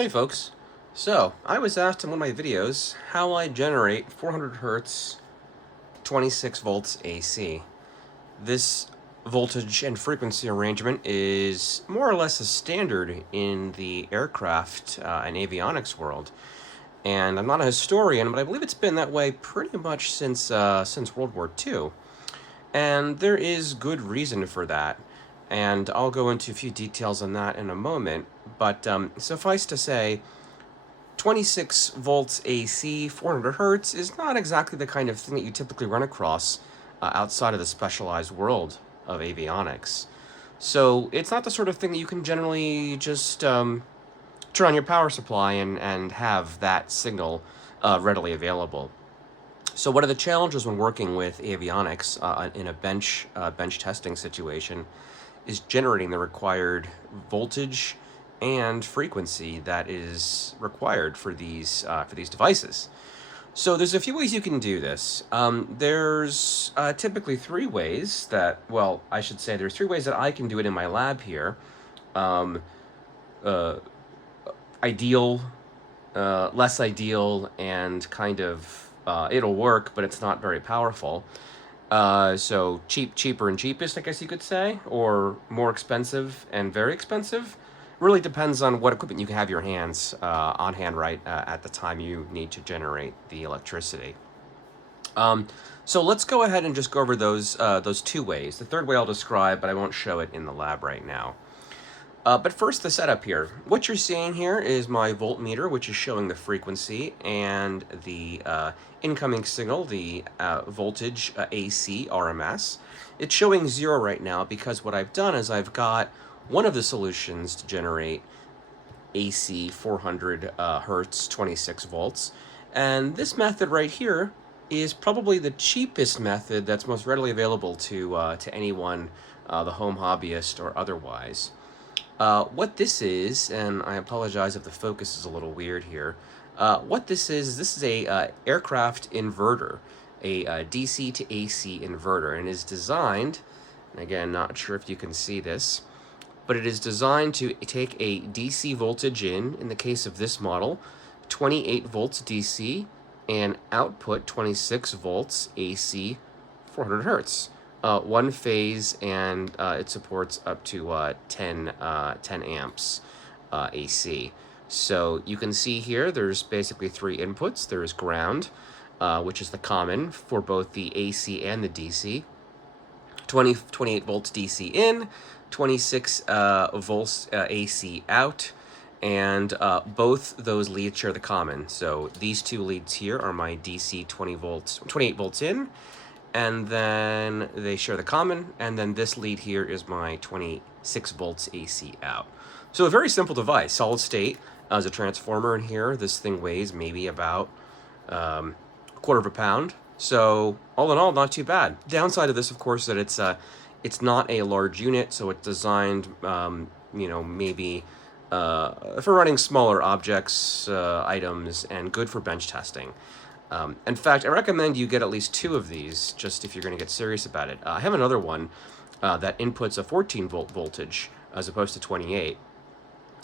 Hey folks, so I was asked in one of my videos how I generate 400 Hz 26 volts AC. This voltage and frequency arrangement is more or less a standard in the aircraft and avionics world. And I'm not a historian, but I believe it's been that way pretty much since World War II. And there is good reason for that. And I'll go into a few details on that in a moment. But suffice to say, 26 volts AC, 400 hertz is not exactly the kind of thing that you typically run across outside of the specialized world of avionics. So it's not the sort of thing that you can generally just turn on your power supply and have that signal readily available. So one of the challenges when working with avionics in a bench testing situation is generating the required voltage and frequency that is required for these devices. So there's a few ways you can do this. There's typically three ways that, well, I should say there's three ways that I can do it in my lab here. Ideal, less ideal, and kind of it'll work, but it's not very powerful. So cheaper and cheapest, I guess you could say, or more expensive and very expensive. Really depends on what equipment you can have your hands on hand right at the time you need to generate the electricity. So let's go ahead and just go over those two ways. The third way I'll describe, but I won't show it in the lab right now. But first, the setup here. What you're seeing here is my voltmeter, which is showing the frequency and the incoming signal, the voltage AC RMS. It's showing 0 right now because what I've done is I've got one of the solutions to generate AC 400 hertz, 26 volts. And this method right here is probably the cheapest method that's most readily available to anyone, the home hobbyist or otherwise. What this is, and I apologize if the focus is a little weird here, what this is a aircraft inverter, a DC to AC inverter, and is designed, and again, not sure if you can see this, but it is designed to take a DC voltage in the case of this model, 28 volts DC, and output 26 volts AC, 400 hertz. One phase, and it supports up to 10 amps AC. So you can see here there's basically three inputs. There's ground, which is the common for both the AC and the DC. 28 volts DC in, 26 volts AC out, and both those leads share the common. So these two leads here are my DC 28 volts in, and then they share the common, and then this lead here is my 26 volts AC out. So a very simple device, solid state as a transformer in here. This thing weighs maybe about a quarter of a pound. So all in all, not too bad. Downside of this, of course, that it's not a large unit, so it's designed, maybe for running smaller objects, items, and good for bench testing. In fact, I recommend you get at least two of these, just if you're going to get serious about it. I have another one that inputs a 14 volt voltage as opposed to 28.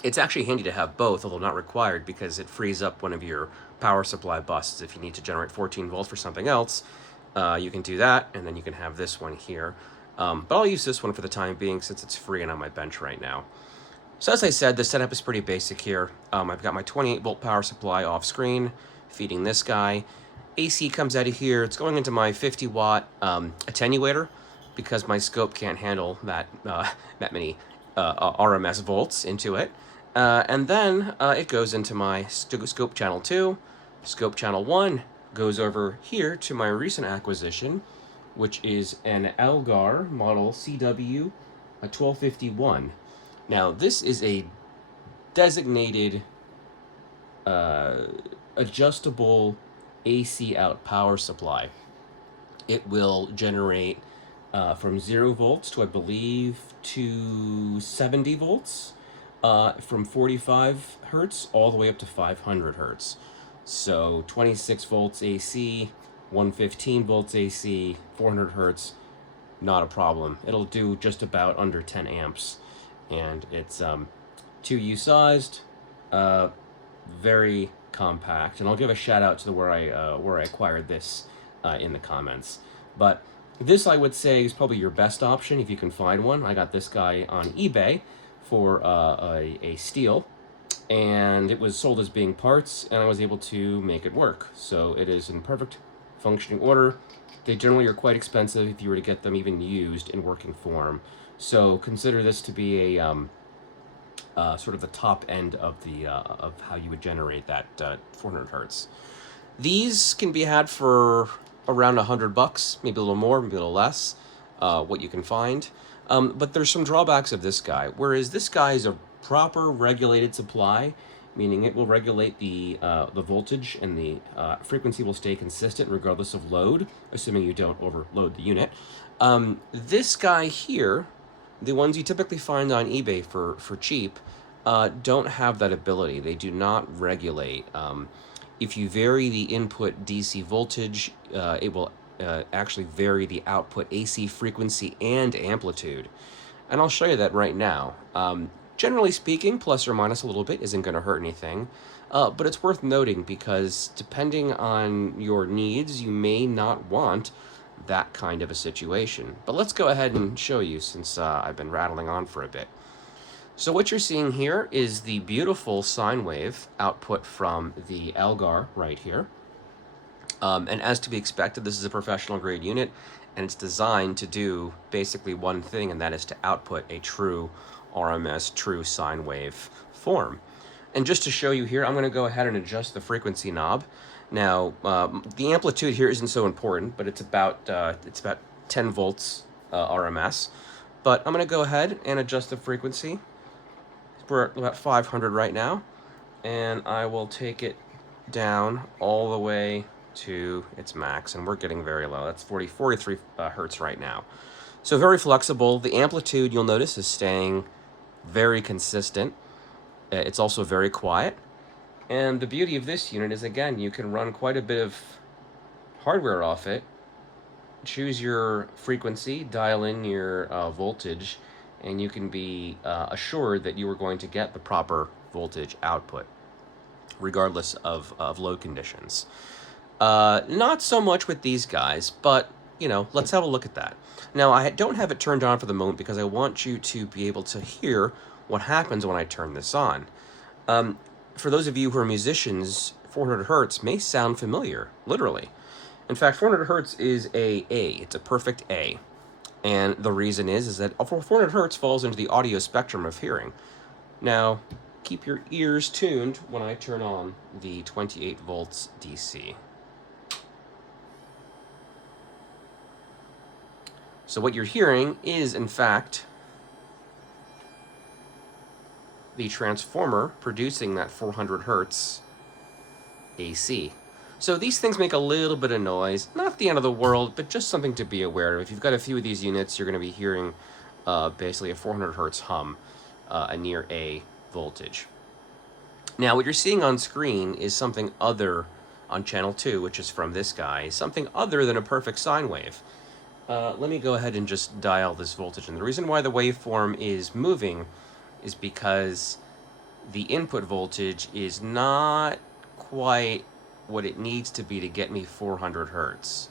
It's actually handy to have both, although not required, because it frees up one of your power supply buses. If you need to generate 14 volts for something else, you can do that, and then you can have this one here. But I'll use this one for the time being since it's free and on my bench right now. So as I said, the setup is pretty basic here. I've got my 28 volt power supply off screen, feeding this guy. AC comes out of here. It's going into my 50 watt attenuator because my scope can't handle that many RMS volts into it. And then it goes into my scope channel 2. Scope channel 1 goes over here to my recent acquisition, which is an Elgar model CW 1251. Now, this is a designated adjustable AC out power supply. It will generate from 0 volts to, I believe, to 70 volts, from 45 hertz all the way up to 500 hertz. So 26 volts AC, 115 volts AC, 400 hertz, not a problem. It'll do just about under 10 amps. And it's 2U sized, very compact, and I'll give a shout out to the where I acquired this in the comments. But this, I would say, is probably your best option if you can find one. I got this guy on eBay for a steal, and it was sold as being parts, and I was able to make it work. So it is in perfect functioning order. They generally are quite expensive if you were to get them even used in working form. So consider this to be a sort of the top end of the of how you would generate that 400 hertz. These can be had for around $100, maybe a little more, maybe a little less, what you can find. But there's some drawbacks of this guy. Whereas this guy is a proper regulated supply, meaning it will regulate the voltage, and the frequency will stay consistent regardless of load, assuming you don't overload the unit. This guy here, the ones you typically find on eBay for cheap, don't have that ability. They do not regulate. If you vary the input DC voltage, it will actually vary the output AC frequency and amplitude. And I'll show you that right now. Generally speaking, plus or minus a little bit isn't going to hurt anything. But it's worth noting because depending on your needs, you may not want that kind of a situation. But let's go ahead and show you, since I've been rattling on for a bit. So what you're seeing here is the beautiful sine wave output from the Elgar right here. And as to be expected, this is a professional grade unit, and it's designed to do basically one thing, and that is to output a true RMS, true sine wave form. And just to show you here, I'm going to go ahead and adjust the frequency knob. Now, the amplitude here isn't so important, but it's about 10 volts RMS. But I'm going to go ahead and adjust the frequency. We're at about 500 right now, and I will take it down all the way to its max, and we're getting very low. That's 43 hertz right now. So very flexible. The amplitude, you'll notice, is staying very consistent. It's also very quiet. And the beauty of this unit is, again, you can run quite a bit of hardware off it, choose your frequency, dial in your voltage, and you can be assured that you are going to get the proper voltage output, regardless of load conditions. Not so much with these guys, but, you know, let's have a look at that. Now, I don't have it turned on for the moment because I want you to be able to hear what happens when I turn this on. For those of you who are musicians, 400 hertz may sound familiar, literally. In fact, 400 hertz is a A. It's a perfect A. And the reason is that 400 hertz falls into the audio spectrum of hearing. Now, keep your ears tuned when I turn on the 28 volts DC. So what you're hearing is, in fact, the transformer producing that 400 hertz AC. So these things make a little bit of noise. Not the end of the world, but just something to be aware of. If you've got a few of these units, you're going to be hearing basically a 400 hertz hum, a near A voltage. Now, what you're seeing on screen is something other on channel 2, which is from this guy, something other than a perfect sine wave. Let me go ahead and just dial this voltage. And the reason why the waveform is moving is because the input voltage is not quite what it needs to be to get me 400 hertz.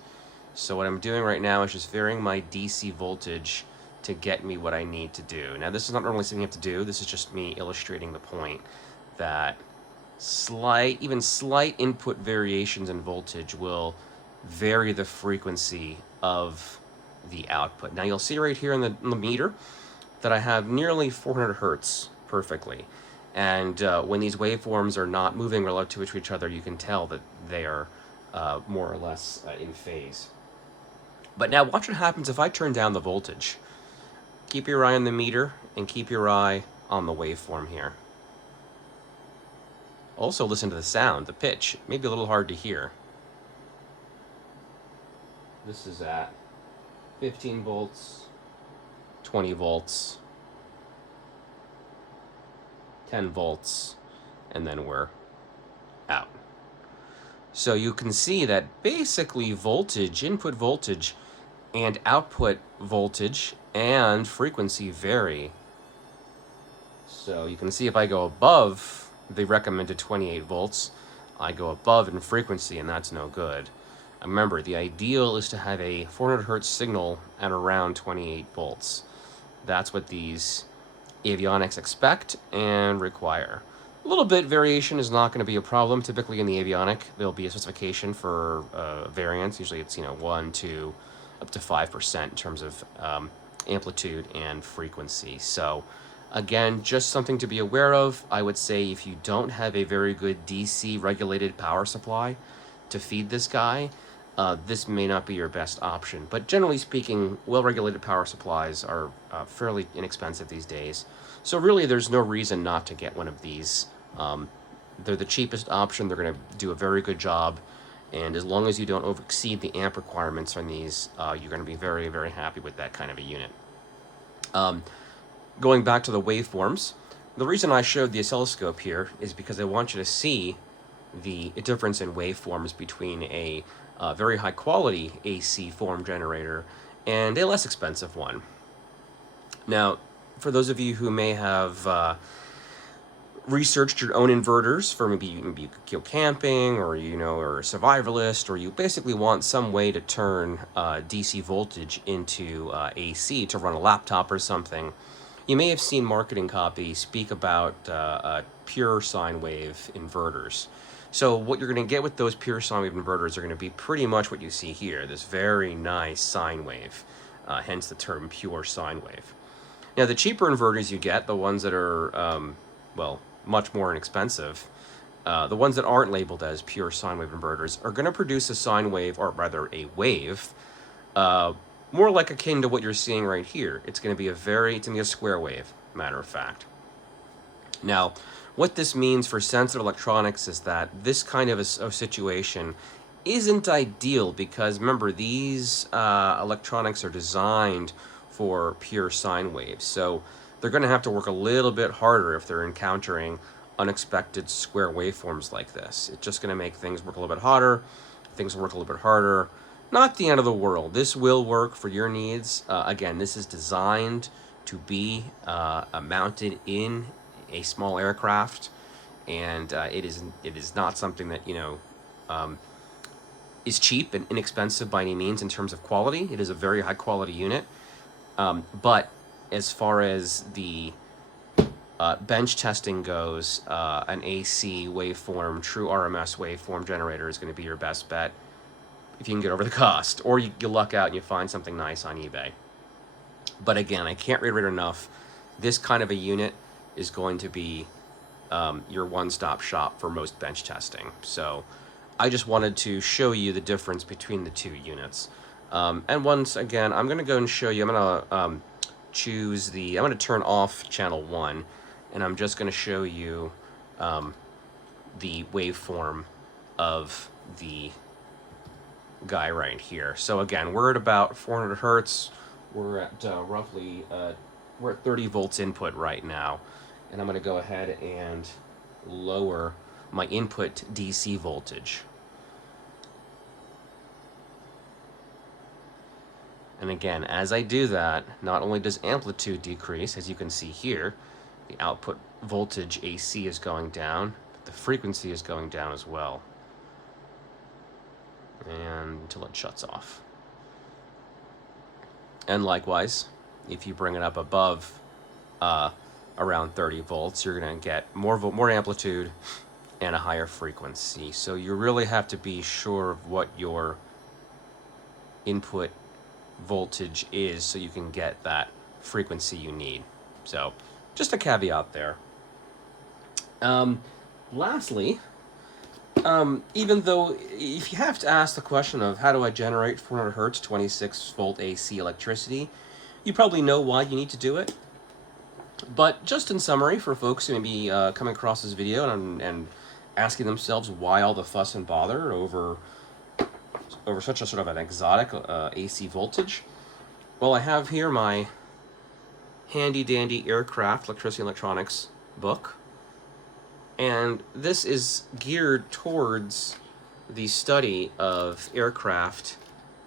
So what I'm doing right now is just varying my DC voltage to get me what I need to do. Now, this is not normally something you have to do. This is just me illustrating the point that even slight input variations in voltage will vary the frequency of the output. Now, you'll see right here in the meter that I have nearly 400 hertz perfectly. And when these waveforms are not moving relative to each other, you can tell that they are more or less in phase. But now watch what happens if I turn down the voltage. Keep your eye on the meter and keep your eye on the waveform here. Also listen to the sound, the pitch. It may be a little hard to hear. This is at 15 volts, 20 volts, 10 volts, and then we're out. So you can see that basically voltage, input voltage, and output voltage and frequency vary. So you can see if I go above the recommended 28 volts. I go above in frequency, and that's no good. Remember, the ideal is to have a 400 hertz signal at around 28 volts. That's what these Avionics expect and require. A little bit variation is not going to be a problem. Typically in the avionic, there'll be a specification for variance. Usually it's 1, 2, up to 5% in terms of amplitude and frequency. So again, just something to be aware of. I would say if you don't have a very good DC regulated power supply to feed this guy, this may not be your best option. But generally speaking, well-regulated power supplies are fairly inexpensive these days. So really, there's no reason not to get one of these. They're the cheapest option. They're going to do a very good job. And as long as you don't exceed the amp requirements on these, you're going to be very, very happy with that kind of a unit. Going back to the waveforms, the reason I showed the oscilloscope here is because I want you to see the difference in waveforms between a very high quality AC form generator and a less expensive one. Now, for those of you who may have researched your own inverters for maybe you go camping, or or a survivalist, or you basically want some way to turn DC voltage into AC to run a laptop or something, you may have seen marketing copy speak about pure sine wave inverters. So what you're going to get with those pure sine wave inverters are going to be pretty much what you see here, this very nice sine wave, hence the term pure sine wave. Now the cheaper inverters you get, the ones that are, well, much more inexpensive, the ones that aren't labeled as pure sine wave inverters are going to produce a sine wave, or rather a wave, more like akin to what you're seeing right here. It's going to be a square wave, matter of fact. Now, what this means for sensitive electronics is that this kind of a situation isn't ideal, because remember, these electronics are designed for pure sine waves. So they're going to have to work a little bit harder if they're encountering unexpected square waveforms like this. It's just going to make things work a little bit hotter, things work a little bit harder. Not the end of the world. This will work for your needs. Again, this is designed to be mounted in a small aircraft, and it is not something that is cheap and inexpensive by any means in terms of quality. It is a very high quality unit, but as far as the bench testing goes, an AC waveform, true RMS waveform generator is going to be your best bet if you can get over the cost, or you luck out and you find something nice on eBay. But again, I can't reiterate enough, this kind of a unit is going to be your one-stop shop for most bench testing. So I just wanted to show you the difference between the two units. And once again, I'm going to go and show you, I'm going to turn off channel 1, and I'm just going to show you the waveform of the guy right here. So again, we're at about 400 hertz. We're at we're at 30 volts input right now, and I'm going to go ahead and lower my input DC voltage. And again, as I do that, not only does amplitude decrease, as you can see here, the output voltage AC is going down, but the frequency is going down as well. And until it shuts off. And likewise, if you bring it up above around 30 volts, you're going to get more amplitude and a higher frequency. So you really have to be sure of what your input voltage is so you can get that frequency you need. So just a caveat there. Lastly, even though if you have to ask the question of how do I generate 400 hertz 26 volt AC electricity, you probably know why you need to do it. But just in summary, for folks who may be coming across this video and asking themselves why all the fuss and bother over such a sort of an exotic AC voltage, well, I have here my handy dandy aircraft electricity and electronics book. And this is geared towards the study of aircraft,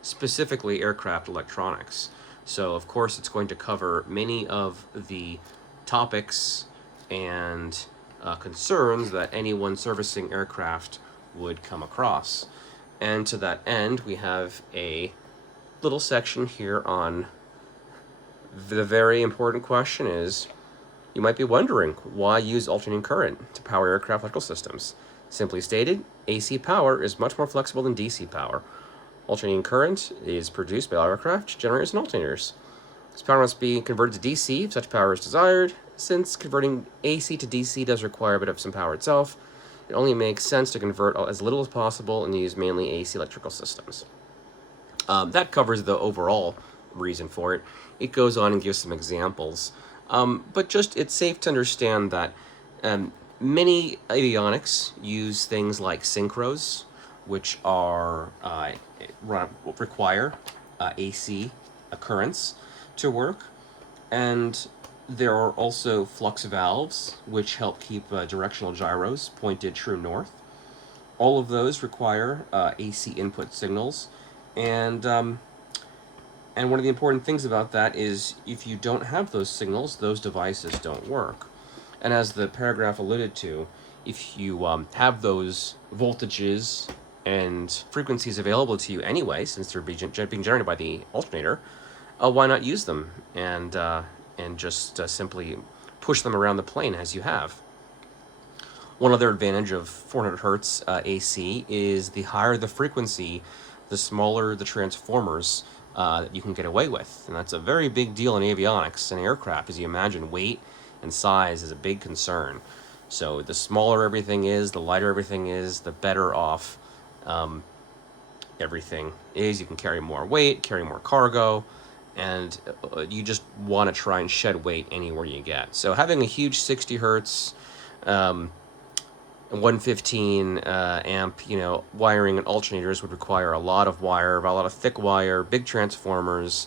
specifically aircraft electronics. So, of course, it's going to cover many of the topics and concerns that anyone servicing aircraft would come across. And to that end, we have a little section here on the very important question is, you might be wondering, why use alternating current to power aircraft electrical systems? Simply stated, AC power is much more flexible than DC power. Alternating current is produced by aircraft generators and alternators. This power must be converted to DC if such power is desired. Since converting AC to DC does require a bit of some power itself, it only makes sense to convert as little as possible and use mainly AC electrical systems. That covers the overall reason for it. It goes on and gives some examples. But just it's safe to understand that many avionics use things like synchros, which are require AC currents to work, and there are also flux valves, which help keep directional gyros pointed true north. All of those require AC input signals, and one of the important things about that is if you don't have those signals, those devices don't work. And as the paragraph alluded to, if you have those voltages and frequencies available to you anyway, since they're being generated by the alternator, why not use them and just simply push them around the plane as you have. One other advantage of 400 Hertz AC is the higher the frequency, the smaller the transformers that you can get away with. And that's a very big deal in avionics and aircraft. As you imagine, weight and size is a big concern. So the smaller everything is, the lighter everything is, the better off everything is. You can carry more weight, carry more cargo, and you just want to try and shed weight anywhere you get. So having a huge 60 hertz 115 amp, wiring and alternators would require a lot of wire, a lot of thick wire, big transformers,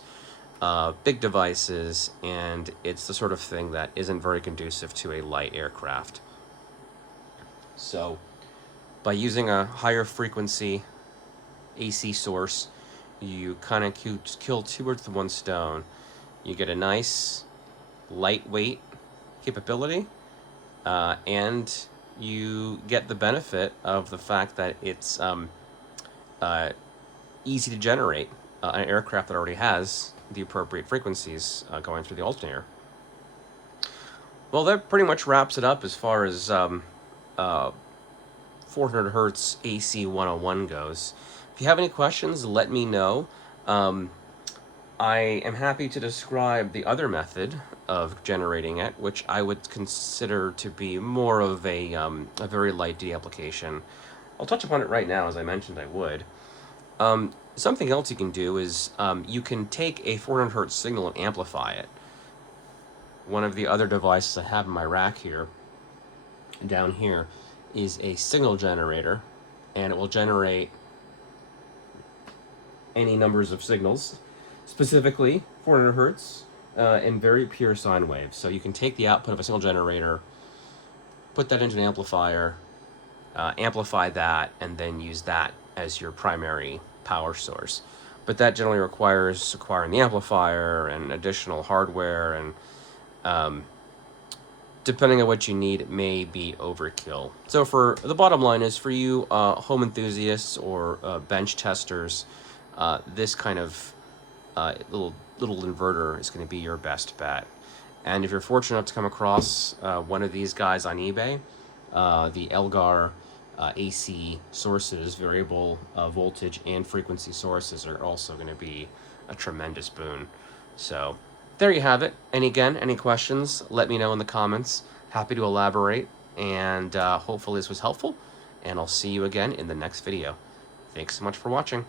big devices, and it's the sort of thing that isn't very conducive to a light aircraft. So by using a higher frequency AC source, you kind of kill two birds with one stone. You get a nice lightweight capability, and you get the benefit of the fact that it's easy to generate an aircraft that already has the appropriate frequencies going through the alternator. Well, that pretty much wraps it up as far as 400 Hertz AC 101 goes. If you have any questions, let me know. I am happy to describe the other method of generating it, which I would consider to be more of a very light-duty application. I'll touch upon it right now, as I mentioned I would. Something else you can do is you can take a 400 Hertz signal and amplify it. One of the other devices I have in my rack here, down here, is a signal generator, and it will generate any numbers of signals, specifically 400 Hertz and very pure sine waves. So you can take the output of a signal generator, put that into an amplifier, amplify that, and then use that as your primary power source. But that generally requires acquiring the amplifier and additional hardware, and depending on what you need, it may be overkill. So for the bottom line is, for you home enthusiasts or bench testers, this kind of little inverter is going to be your best bet. And if you're fortunate enough to come across one of these guys on eBay, the Elgar AC sources, variable voltage and frequency sources, are also going to be a tremendous boon. So there you have it. And again, any questions, let me know in the comments. Happy to elaborate, and hopefully this was helpful, and I'll see you again in the next video. Thanks so much for watching.